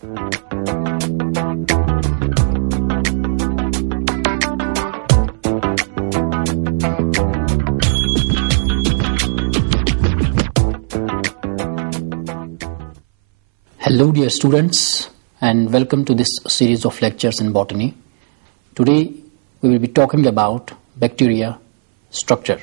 Hello dear students, and welcome to this series of lectures in botany. Today we will be talking about bacteria structure.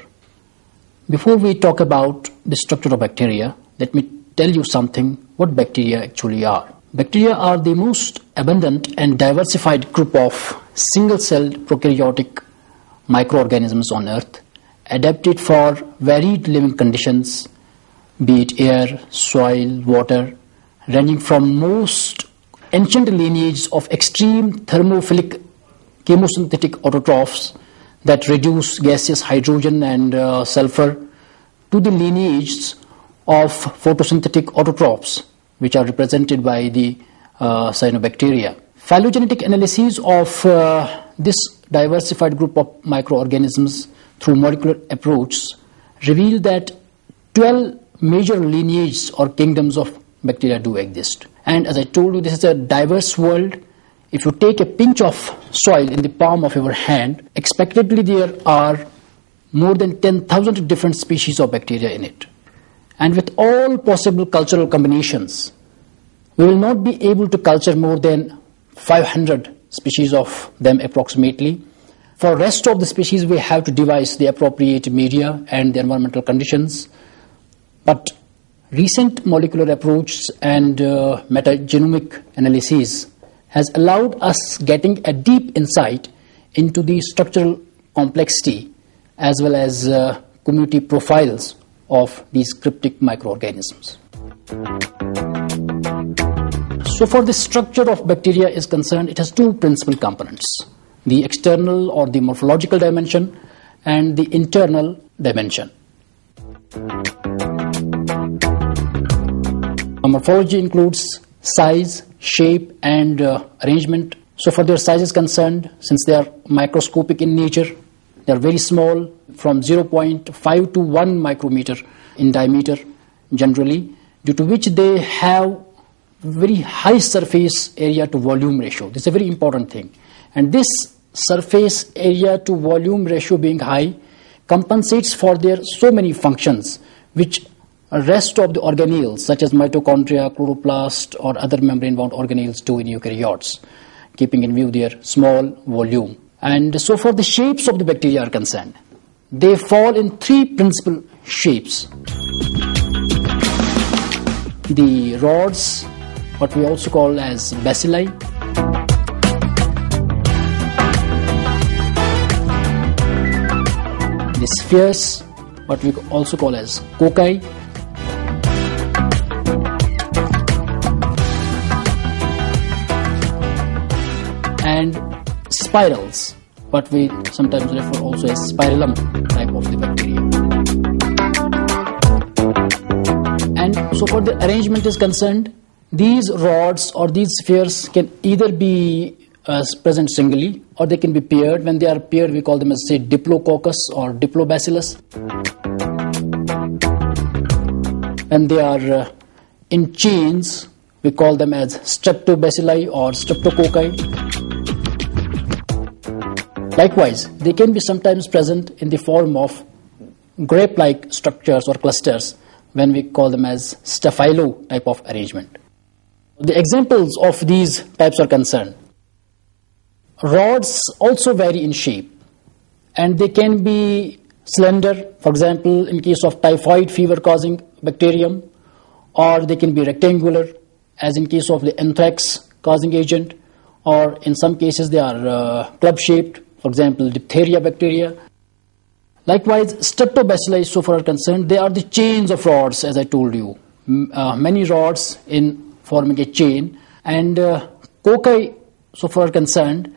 Before we talk about the structure of bacteria, let me tell you something what bacteria actually are. Bacteria are the most abundant and diversified group of single-celled prokaryotic microorganisms on Earth, adapted for varied living conditions, be it air, soil, water, ranging from most ancient lineages of extreme thermophilic chemosynthetic autotrophs that reduce gaseous hydrogen and sulfur to the lineages of photosynthetic autotrophs, which are represented by the cyanobacteria. Phylogenetic analysis of this diversified group of microorganisms through molecular approach reveal that 12 major lineages or kingdoms of bacteria do exist. And as I told you, this is a diverse world. If you take a pinch of soil in the palm of your hand, expectedly there are more than 10,000 different species of bacteria in it. And with all possible cultural combinations, we will not be able to culture more than 500 species of them approximately. For the rest of the species, we have to devise the appropriate media and the environmental conditions. But recent molecular approach and metagenomic analysis has allowed us getting a deep insight into the structural complexity as well as community profiles of these cryptic microorganisms. So for the structure of bacteria is concerned, it has two principal components: the external or the morphological dimension and the internal dimension. Morphology includes size, shape, and arrangement. So for their size is concerned, since they are microscopic in nature, they are very small, from 0.5 to 1 micrometer in diameter generally, due to which they have very high surface area to volume ratio. This is a very important thing. And this surface area to volume ratio being high compensates for their so many functions which rest of the organelles such as mitochondria, chloroplast, or other membrane-bound organelles do in eukaryotes, keeping in view their small volume. And so for the shapes of the bacteria are concerned, they fall in three principal shapes. The rods, what we also call as bacilli, the spheres, what we also call as cocci, and spirals, what we sometimes refer also as spirillum type of the bacteria. And so for the arrangement is concerned, these rods or these spheres can either be present singly or they can be paired. When they are paired, we call them as, say, diplococcus or diplobacillus. When they are in chains, we call them as streptobacilli or streptococci. Likewise, they can be sometimes present in the form of grape-like structures or clusters when we call them as staphylo type of arrangement. The examples of these types are concerned. Rods also vary in shape and they can be slender, for example, in case of typhoid fever causing bacterium, or they can be rectangular, as in case of the anthrax causing agent, or in some cases they are club-shaped, for example, diphtheria bacteria. Likewise, streptobacilli, so far are concerned, they are the chains of rods, as I told you. Many rods in forming a chain. And cocci, so far are concerned,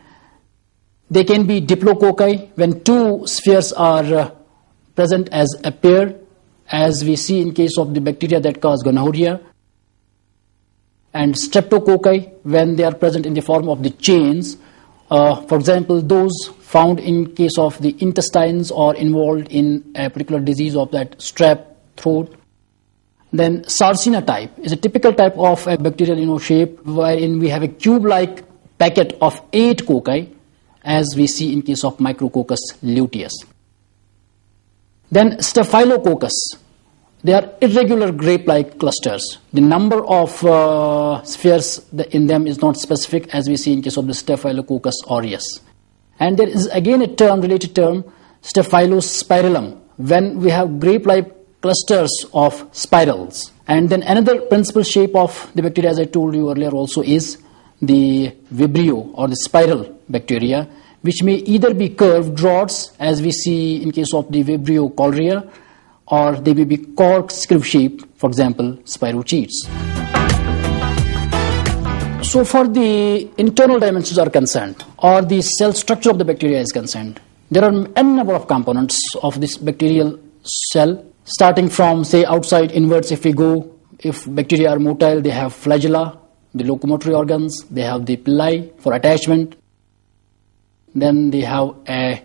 they can be diplococci when two spheres are present as a pair, as we see in case of the bacteria that cause gonorrhea. And streptococci when they are present in the form of the chains. For example, those found in case of the intestines or involved in a particular disease of that strep throat. Then Sarcina type is a typical type of a bacterial shape wherein we have a cube-like packet of 8 cocci, as we see in case of Micrococcus luteus. Then Staphylococcus. They are irregular grape-like clusters. The number of spheres in them is not specific, as we see in case of the Staphylococcus aureus. And there is again a term, related term, Staphylospirillum, when we have grape-like clusters of spirals. And then another principal shape of the bacteria, as I told you earlier also, is the Vibrio or the spiral bacteria, which may either be curved rods, as we see in case of the Vibrio cholera, or they may be corkscrew shaped, for example, spirochetes. So far the internal dimensions are concerned, or the cell structure of the bacteria is concerned, there are n number of components of this bacterial cell, starting from, say, outside inwards. If we go, if bacteria are motile, they have flagella, the locomotory organs, they have the pili for attachment, then they have a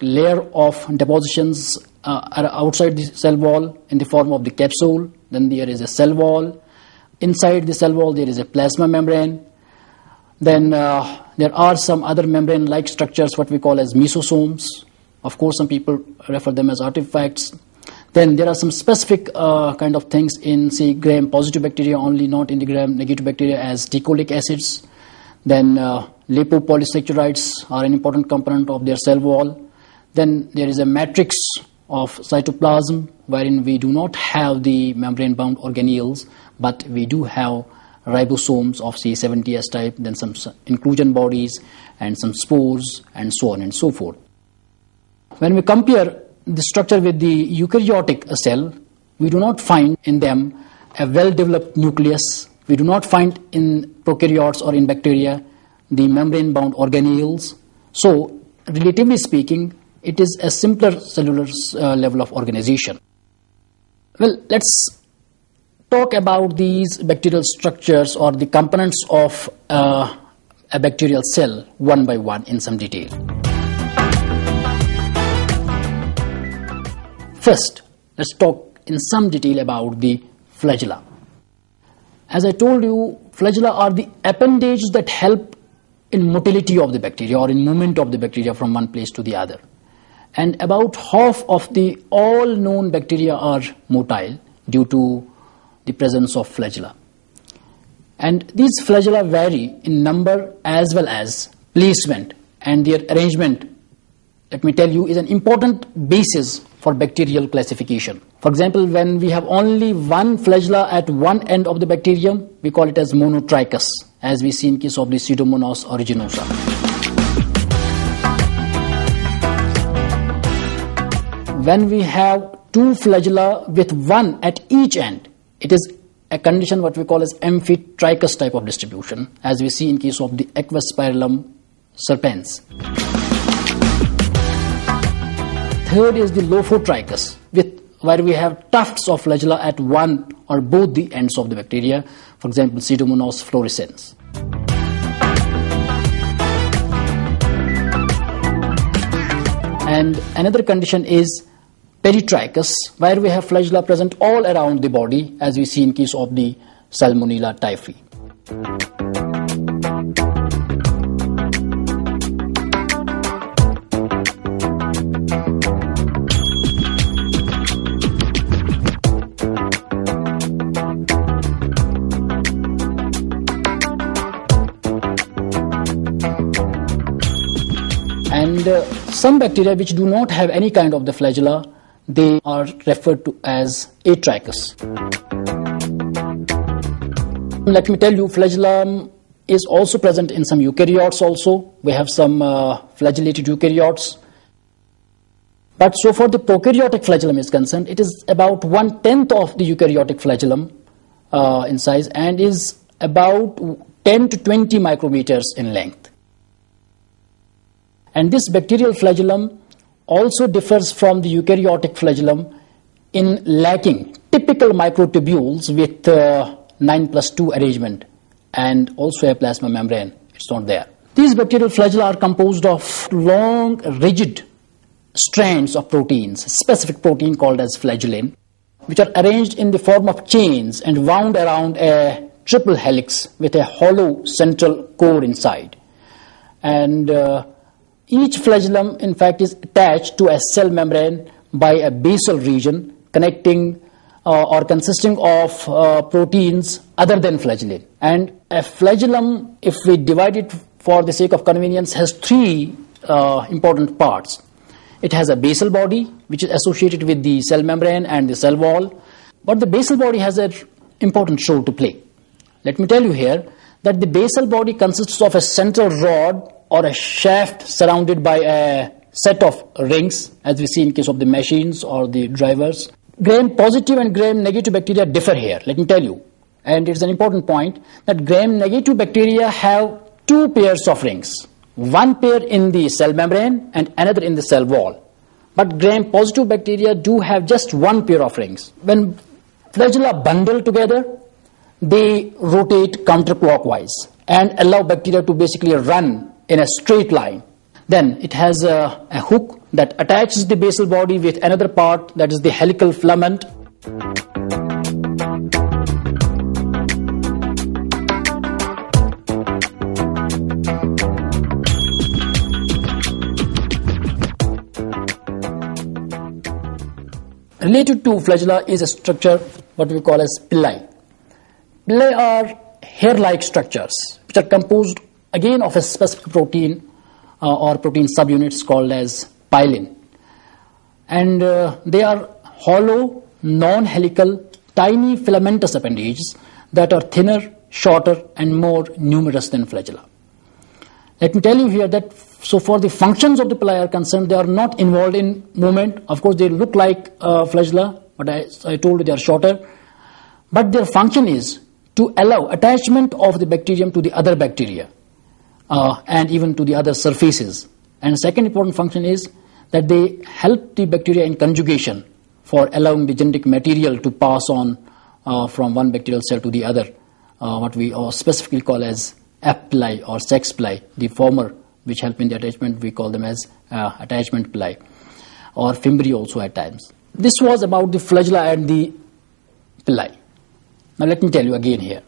layer of depositions outside the cell wall in the form of the capsule. Then there is a cell wall. Inside the cell wall there is a plasma membrane. Then there are some other membrane-like structures, what we call as mesosomes. Of course, some people refer them as artifacts. Then there are some specific kind of things in, say, gram-positive bacteria only, not in the gram-negative bacteria, as teicholic acids. Then lipopolysaccharides are an important component of their cell wall. Then there is a matrix of cytoplasm, wherein we do not have the membrane-bound organelles, but we do have ribosomes of, say, 70S type, then some inclusion bodies, and some spores, and so on and so forth. When we compare the structure with the eukaryotic cell, we do not find in them a well-developed nucleus. We do not find in prokaryotes or in bacteria the membrane-bound organelles. So, relatively speaking, it is a simpler cellular level of organization. Well, let's talk about these bacterial structures or the components of a bacterial cell one by one in some detail. First, let's talk in some detail about the flagella. As I told you, flagella are the appendages that help in motility of the bacteria or in movement of the bacteria from one place to the other. And about half of the all known bacteria are motile due to the presence of flagella. And these flagella vary in number as well as placement, and their arrangement, let me tell you, is an important basis for bacterial classification. For example, when we have only one flagella at one end of the bacterium, we call it as monotrichous, as we see in case of the Pseudomonas aeruginosa. When we have two flagella with one at each end, it is a condition what we call as amphitrichous type of distribution, as we see in case of the Aquaspirillum serpens. Third is the Lophotrichous, where we have tufts of flagella at one or both the ends of the bacteria, for example, Pseudomonas fluorescens. And another condition is Peritrichous, where we have flagella present all around the body, as we see in case of the Salmonella typhi. And some bacteria which do not have any kind of the flagella, they are referred to as atrichous. Let me tell you, flagellum is also present in some eukaryotes also. We have some flagellated eukaryotes. But so far the prokaryotic flagellum is concerned, it is about 1/10 of the eukaryotic flagellum in size and is about 10 to 20 micrometers in length. And this bacterial flagellum also differs from the eukaryotic flagellum in lacking typical microtubules with 9+2 arrangement and also a plasma membrane. It's not there. These bacterial flagella are composed of long, rigid strands of proteins, a specific protein called as flagellin. which are arranged in the form of chains and wound around a triple helix with a hollow central core inside. And each flagellum, in fact, is attached to a cell membrane by a basal region connecting or consisting of proteins other than flagellin. And a flagellum, if we divide it for the sake of convenience, has three important parts. It has a basal body, which is associated with the cell membrane and the cell wall. But the basal body has an important role to play. Let me tell you here that the basal body consists of a central rod or a shaft surrounded by a set of rings, as we see in case of the machines or the drivers. Gram-positive and gram-negative bacteria differ here, let me tell you. And it's an important point that gram-negative bacteria have two pairs of rings. One pair in the cell membrane and another in the cell wall. But gram-positive bacteria do have just one pair of rings. When flagella bundle together, they rotate counterclockwise and allow bacteria to basically run in a straight line. Then it has a hook that attaches the basal body with another part, that is the helical filament. Related to flagella is a structure what we call as pili. Pili are hair-like structures which are composed again of a specific protein or protein subunits called as pilin. And they are hollow, non-helical, tiny filamentous appendages that are thinner, shorter, and more numerous than flagella. Let me tell you here that so for the functions of the pili are concerned, they are not involved in movement. Of course, they look like flagella, but as I told you, they are shorter. But their function is to allow attachment of the bacterium to the other bacteria and even to the other surfaces. And the second important function is that they help the bacteria in conjugation for allowing the genetic material to pass on from one bacterial cell to the other, what we specifically call as apili or sex pili. The former, which help in the attachment, we call them as attachment pili, or fimbri also at times. This was about the flagella and the pili. Now let me tell you again here.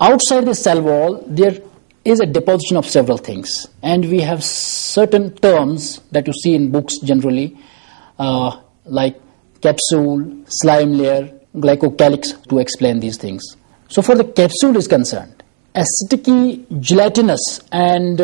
Outside the cell wall, there is a deposition of several things, and we have certain terms that you see in books generally, like capsule, slime layer, glycolcalyx, to explain these things. So for the capsule is concerned, a sticky, gelatinous and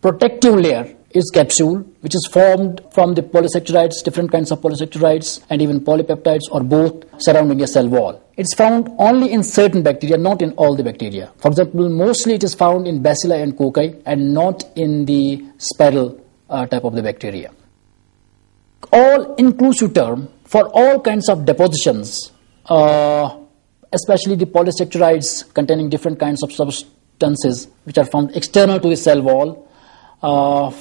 protective layer is capsule, which is formed from the polysaccharides, different kinds of polysaccharides, and even polypeptides or both surrounding a cell wall. It's found only in certain bacteria, not in all the bacteria. For example, mostly it is found in bacilli and cocci and not in the spiral type of the bacteria. All-inclusive term for all kinds of depositions, especially the polysaccharides containing different kinds of substances which are found external to the cell wall,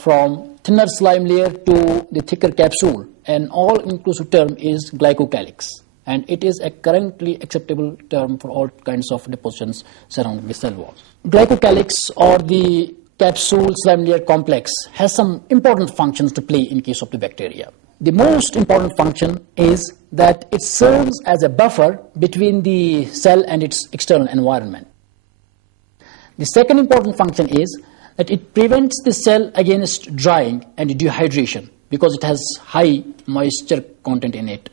from thinner slime layer to the thicker capsule. An all-inclusive term is glycolcalyx, and it is a currently acceptable term for all kinds of depositions surrounding the cell wall. Glycolcalyx, or the capsule slime layer complex, has some important functions to play in case of the bacteria. The most important function is that it serves as a buffer between the cell and its external environment. The second important function is that it prevents the cell against drying and dehydration because it has high moisture content in it.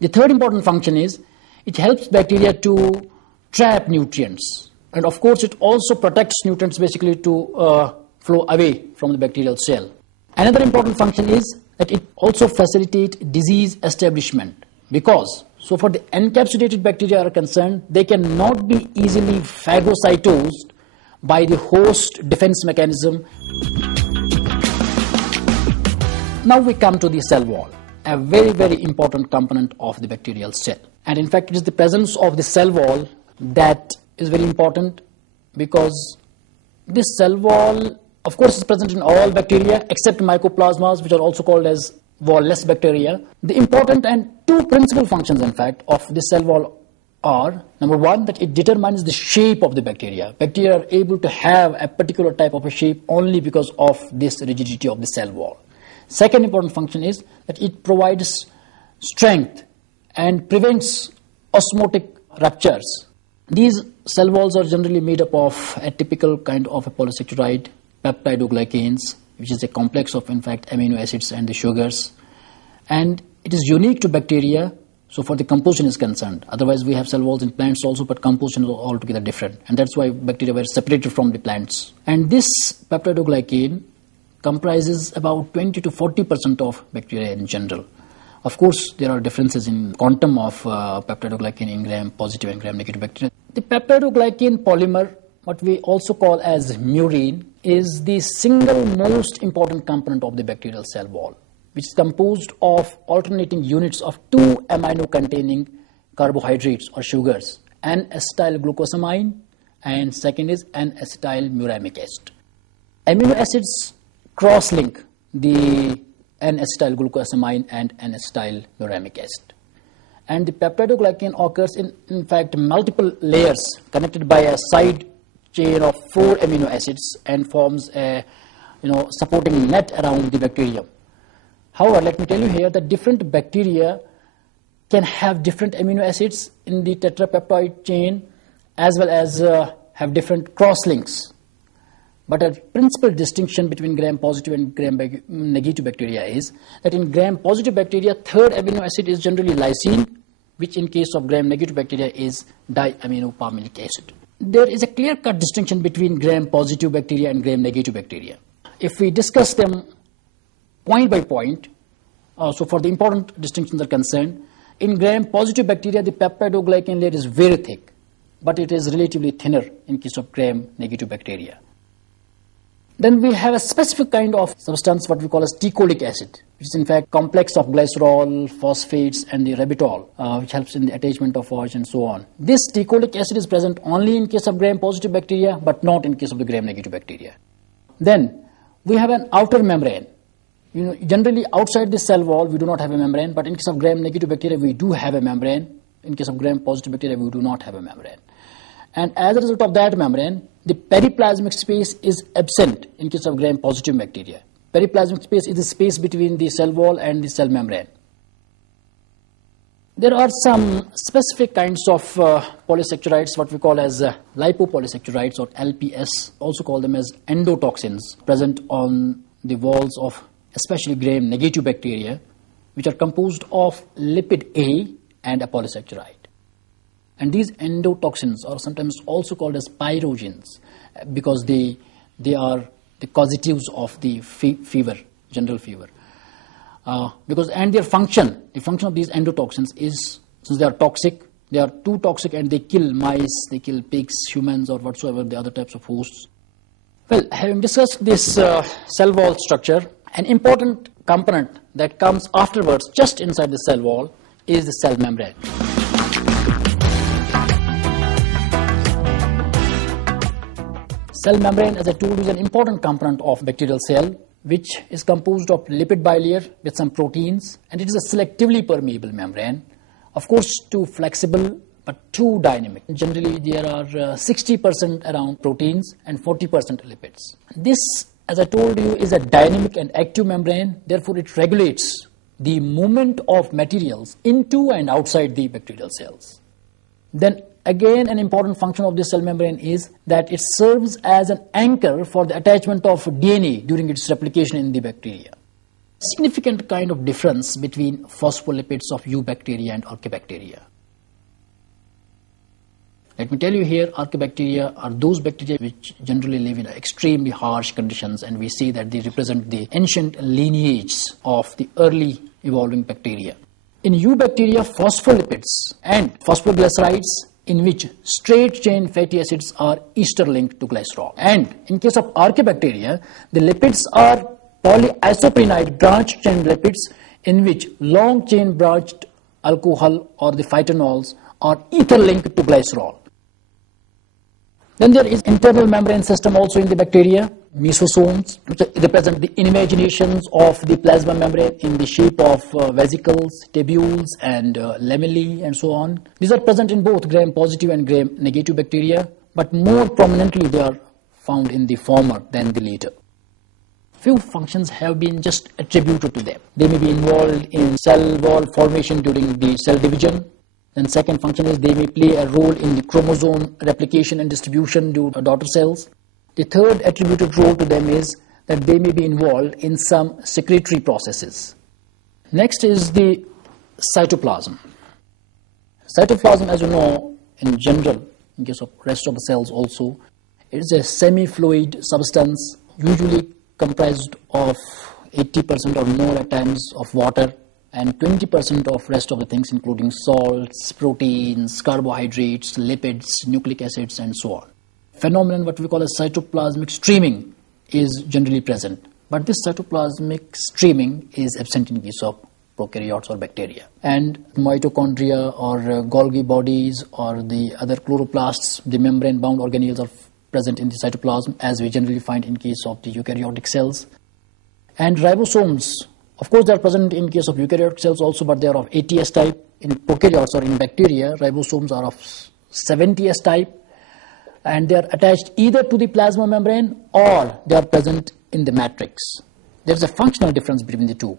The third important function is it helps bacteria to trap nutrients, and of course it also protects nutrients basically to flow away from the bacterial cell. Another important function is that it also facilitates disease establishment because, so for the encapsulated bacteria are concerned, they cannot be easily phagocytosed by the host defense mechanism. Now we come to the cell wall, a very, very important component of the bacterial cell. And in fact, it is the presence of the cell wall that is very important because this cell wall, of course, is present in all bacteria except mycoplasmas, which are also called as wall-less bacteria. The important and two principal functions, in fact, of the cell wall are, number one, that it determines the shape of the bacteria. Bacteria are able to have a particular type of a shape only because of this rigidity of the cell wall. Second important function is that it provides strength and prevents osmotic ruptures. These cell walls are generally made up of a typical kind of a polysaccharide, peptidoglycans, which is a complex of, in fact, amino acids and the sugars. And it is unique to bacteria, so far the composition is concerned. Otherwise, we have cell walls in plants also, but composition is altogether different. And that's why bacteria were separated from the plants. And this peptidoglycan comprises about 20 to 40% of bacteria in general. Of course, there are differences in quantum of peptidoglycan in gram-positive and gram-negative bacteria. The peptidoglycan polymer, what we also call as murine, is the single most important component of the bacterial cell wall, which is composed of alternating units of two amino-containing carbohydrates or sugars, N-acetyl glucosamine and second is N-acetyl muramic acid. Amino acids cross-link the N-acetyl glucosamine and N-acetyl muramic acid. And the peptidoglycan occurs in fact multiple layers connected by a side chain of 4 amino acids and forms a supporting net around the bacterium. However, let me tell you here that different bacteria can have different amino acids in the tetrapeptide chain as well as have different cross-links. But a principal distinction between gram-positive and gram-negative bacteria is that in gram-positive bacteria, third amino acid is generally lysine, which in case of gram-negative bacteria is diaminopalmitic acid. There is a clear-cut distinction between gram-positive bacteria and gram-negative bacteria. If we discuss them point by point, so for the important distinctions are concerned, in gram-positive bacteria, the peptidoglycan layer is very thick, but it is relatively thinner in case of gram-negative bacteria. Then we have a specific kind of substance, what we call as teicholic acid, which is in fact complex of glycerol, phosphates, and the ribitol, which helps in the attachment of OH and so on. This teicholic acid is present only in case of gram-positive bacteria, but not in case of the gram-negative bacteria. Then we have an outer membrane. Generally outside the cell wall, we do not have a membrane, but in case of gram-negative bacteria, we do have a membrane. In case of gram-positive bacteria, we do not have a membrane. And as a result of that membrane, the periplasmic space is absent in case of gram-positive bacteria. Periplasmic space is the space between the cell wall and the cell membrane. There are some specific kinds of polysaccharides, what we call as lipopolysaccharides or LPS, also call them as endotoxins, present on the walls of especially gram-negative bacteria, which are composed of lipid A and a polysaccharide. And these endotoxins are sometimes also called as pyrogens because they are the causatives of the fever, general fever. And their function, the function of these endotoxins is, since they are toxic, they are too toxic and they kill mice, they kill pigs, humans, or whatsoever the other types of hosts. Well, having discussed this cell wall structure, an important component that comes afterwards, just inside the cell wall, is the cell membrane. Cell membrane, as I told you, is an important component of bacterial cell, which is composed of lipid bilayer with some proteins, and it is a selectively permeable membrane. Of course, too flexible, but too dynamic. Generally, there are 60% around proteins and 40% lipids. This, as I told you, is a dynamic and active membrane. Therefore, it regulates the movement of materials into and outside the bacterial cells. Then again, an important function of this cell membrane is that it serves as an anchor for the attachment of DNA during its replication in the bacteria. Significant kind of difference between phospholipids of Eubacteria and Archaeobacteria. Let me tell you here, Archaeobacteria are those bacteria which generally live in extremely harsh conditions, and we see that they represent the ancient lineages of the early evolving bacteria. In Eubacteria, phospholipids and phosphoglycerides, in which straight-chain fatty acids are ester-linked to glycerol. And in case of Archaeobacteria, the lipids are polyisoprenoid branched-chain lipids in which long-chain branched alcohol or the phytanols are ether-linked to glycerol. Then there is internal membrane system also in the bacteria, Mesosomes, which represent the invaginations of the plasma membrane in the shape of vesicles, tubules, and lamellae, and so on. These are present in both gram-positive and gram-negative bacteria, but more prominently they are found in the former than the later. few functions have been just attributed to them. They may be involved in cell wall formation during the cell division. Then second function is they may play a role in the chromosome replication and distribution due to daughter cells. The third attributed role to them is that they may be involved in some secretory processes. Next is the cytoplasm. Cytoplasm, as you know, in general, in case of rest of the cells also, it is a semi-fluid substance, usually comprised of 80% or more at times of water and 20% of rest of the things, including salts, proteins, carbohydrates, lipids, nucleic acids, and so on. Phenomenon what we call as cytoplasmic streaming is generally present, but this cytoplasmic streaming is absent in case of prokaryotes or bacteria. And mitochondria or Golgi bodies or the other chloroplasts, the membrane-bound organelles, are present in the cytoplasm, as we generally find in case of the eukaryotic cells. And ribosomes, of course, they are present in case of eukaryotic cells also, but they are of 80S type. In prokaryotes or in bacteria, ribosomes are of 70S type, and they are attached either to the plasma membrane or they are present in the matrix. There is a functional difference between the two.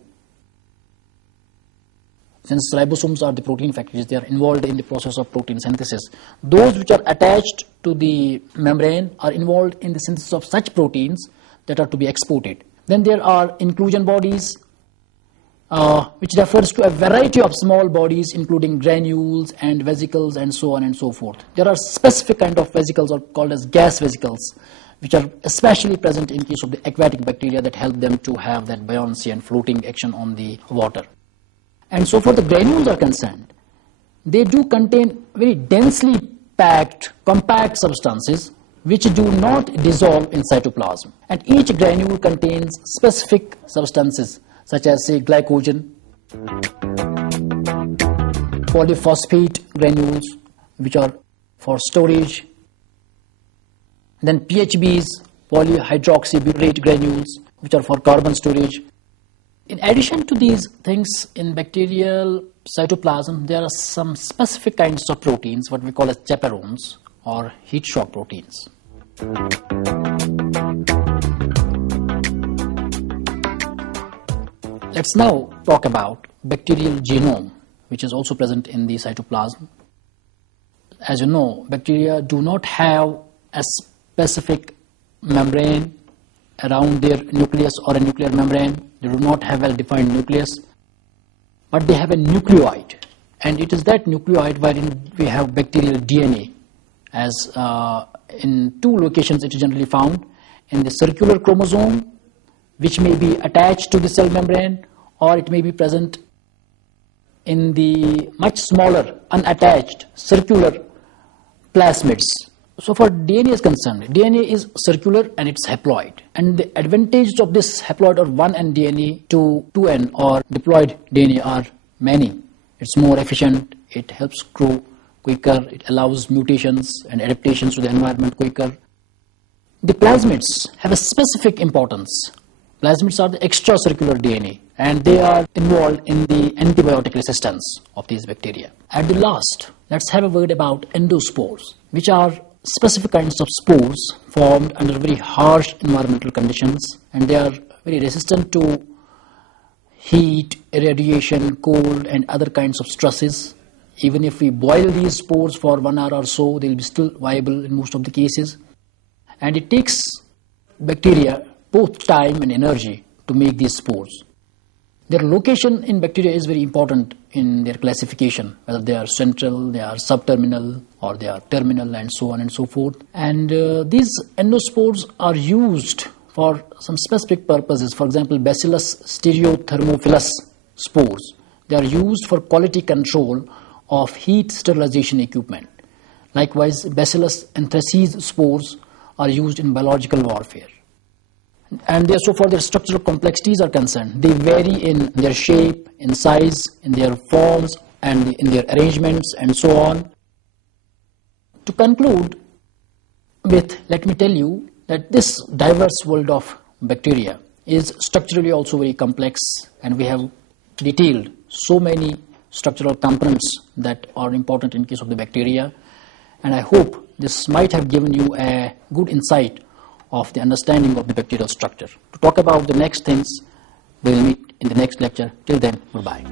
Since ribosomes are the protein factories, they are involved in the process of protein synthesis. Those which are attached to the membrane are involved in the synthesis of such proteins that are to be exported. Then there are inclusion bodies, which refers to a variety of small bodies including granules and vesicles and so on and so forth. There are specific kind of vesicles called as gas vesicles, which are especially present in case of the aquatic bacteria that help them to have that buoyancy and floating action on the water. And so far the granules are concerned, they do contain very densely packed, compact substances which do not dissolve in cytoplasm. And each granule contains specific substances such as, say, glycogen, polyphosphate granules, which are for storage, then PHBs, polyhydroxybutyrate granules, which are for carbon storage. In addition to these things, in bacterial cytoplasm, there are some specific kinds of proteins, what we call as chaperones or heat shock proteins. Let's now talk about bacterial genome, which is also present in the cytoplasm. As you know, bacteria do not have a specific membrane around their nucleus or a nuclear membrane. They do not have a well-defined nucleus, but they have a nucleoid, and it is that nucleoid wherein we have bacterial DNA. As in two locations it is generally found, in the circular chromosome, which may be attached to the cell membrane, or it may be present in the much smaller unattached circular plasmids. So far DNA is concerned, DNA is circular and it's haploid, and the advantages of this haploid or 1N DNA to 2N or diploid DNA are many. It's more efficient, it helps grow quicker, it allows mutations and adaptations to the environment quicker. The plasmids have a specific importance. Plasmids are the extracircular DNA, and they are involved in the antibiotic resistance of these bacteria. At the last, let's have a word about endospores, which are specific kinds of spores formed under very harsh environmental conditions, and they are very resistant to heat, irradiation, cold, and other kinds of stresses. Even if we boil these spores for 1 hour or so, they will be still viable in most of the cases. And it takes bacteria both time and energy to make these spores. Their location in bacteria is very important in their classification, whether they are central, they are subterminal, or they are terminal, and so on and so forth. And these endospores are used for some specific purposes. For example, Bacillus stereothermophilus spores. They are used for quality control of heat sterilization equipment. Likewise, Bacillus anthracis spores are used in biological warfare. And so far their structural complexities are concerned, they vary in their shape, in size, in their forms, and in their arrangements, and so on. To conclude with, let me tell you that this diverse world of bacteria is structurally also very complex, and we have detailed so many structural components that are important in case of the bacteria. And I hope this might have given you a good insight of the understanding of the bacterial structure. To talk about the next things, we will meet in the next lecture. Till then, goodbye.